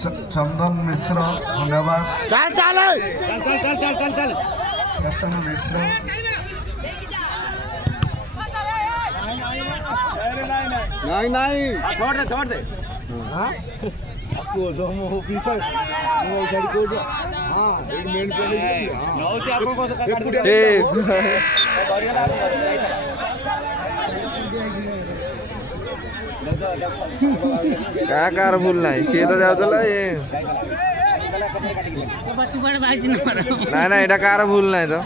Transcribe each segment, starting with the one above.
चंदन मिश्र धन्यवाद। चल चल प्रसन्न मिश्र नहीं छोड़ दे हां आपको जो हम ऑफिसर वो साइड को हां एक मिनट के लिए नौ ते आपको को काट दिया क्या कार भूल नहीं सी तो जाऊला ये ना ना एटा कार भूल नहीं तो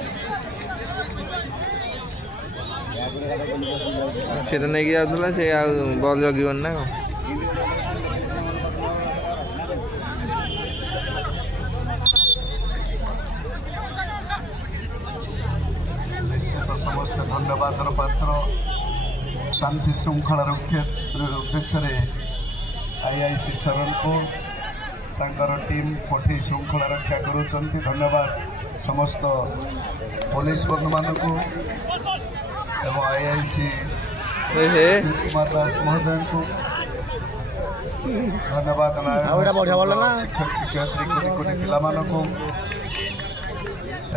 सी तो नहीं जाऊला से बल जगन ना समस्त धन्यवाद पात्र शांति श्रृंखला रक्षा उद्देश्य आईआईसी शरणपुर तांकर टीम पठे श्रृंखला रक्षा करुचंती। धन्यवाद समस्त पुलिस बंधु मानक एवं आईआईसी कुमार दास महोदय को धन्यवाद। शिक्षक शिक्षयित्री कोटी कोटी पिला मानक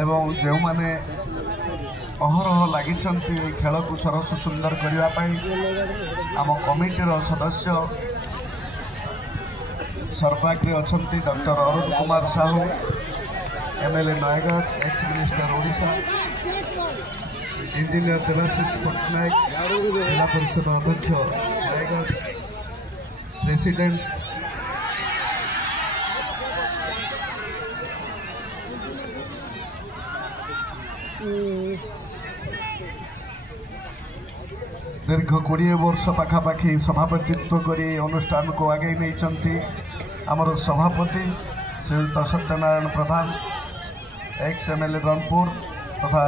एवं जो माने अहरह लगी खेल को सरस सुंदर करने आम कमिटीर सदस्य सर्वाग्रे अच्छा doctor Arun Kumar Sahu MLA Nayagarh ex minister Odisha engineer Debashish Pattanaik zilla parishad अध्यक्ष नयगढ़ प्रेसिडेंट दीर्घ 20 वर्ष पाखापाखि सभापतित्व कर अनुष्ठान को आगे नहीं आमर सभापति श्रीयुक्त सत्यनारायण प्रधान एक्स एमएलए रणपुर तथा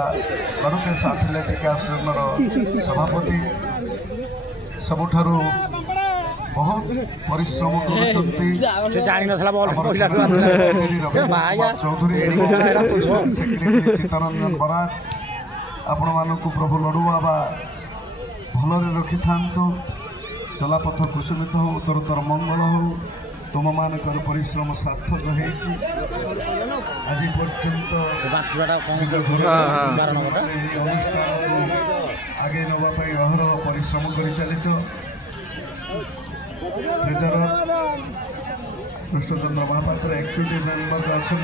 गणकेश एथलेटिक एसोसिएशन सभापति सबुठारु बहुत परिश्रम चौधरी चित्तरंजन बराड़ आपण मानक प्रभु लडू बाबा भलरे रखि थांतु चलापथ कुसुमित हो उत्तरोत्तर मंगल हो तुम मानकर परिश्रम सार्थक होइछि आज पर्यंत आगे नवा अहरह परिश्रम कर चलीच treasurer Krishnachandra Mahapatra executive member अच्छा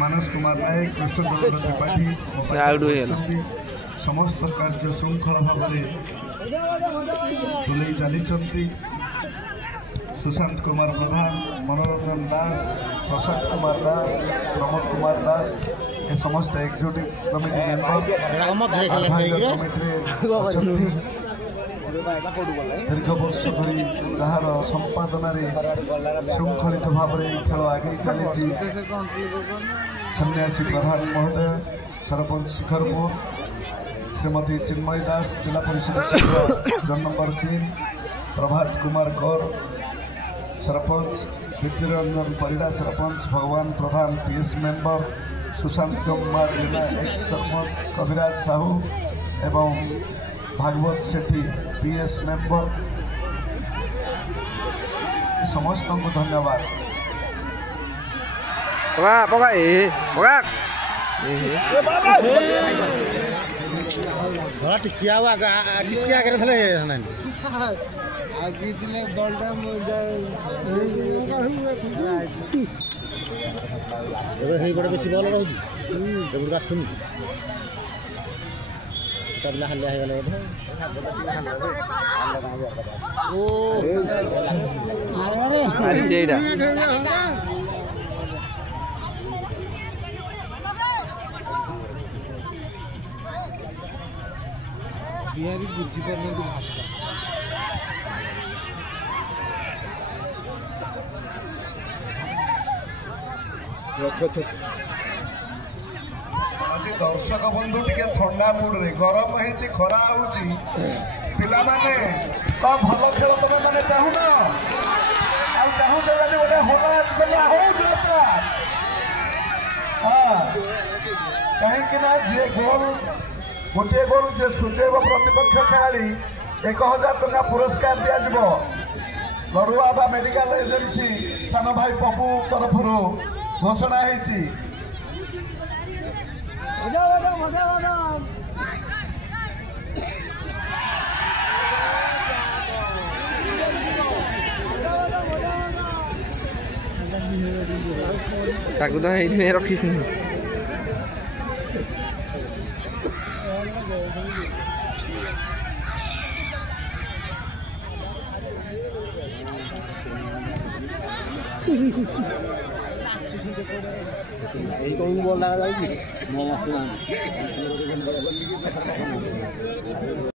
मानस कुमार नायक कृष्णचंद्र त्रिपाठी समस्त कार्य श्रृंखला भाव तुले चली सुशांत कुमार प्रधान मनोरंजन दास प्रशांत कुमार दास प्रमोद कुमार दास ये समस्त एक्जिक्यूटिव कमिटी दीर्घ वर्ष धरी जार संपादन श्रृंखलित भाव खेल आगे चली सन्यासी प्रधान महोदय सरपंच शिखरपुर श्रीमती चिन्मय Das zila parishad zone number 3 Prabhat Kumar Kaur sarpanch Vidyuranjan Parida sarpanch Bhagwan Pradhan PS member Sushant Kumar Leena ex sarpanch Kaviraj Sahu एवं भागवत सेठी पीएस मेंबर समस्त को धन्यवाद। टिकिया हुआ टिकिया करे थले आगे दिले दलटा हे बड़े बेसी बल रहू देबुर का सुन तबला हल्ला है गले ओ अरे जेडा बिहारी बुझी पाने की भाषा आज दर्शक बंधु टिके ठंडा मूड रे गरम होइछि खरा होउछि पिला माने तो भलो खेल तमे माने चाहू ना आ चाहू जने ओटे होला गला हो जोता हां कहीं कि ना जे गोल गोटे गोल जे सुचेब प्रतिपक्ष खेलाड़ी 1000 टका पुरस्कार दिया गरुआ मेडिकल एजेंसी सान भाई पपू तरफ घोषणा होती ताकू तो ये रखी कौन बोल रहा है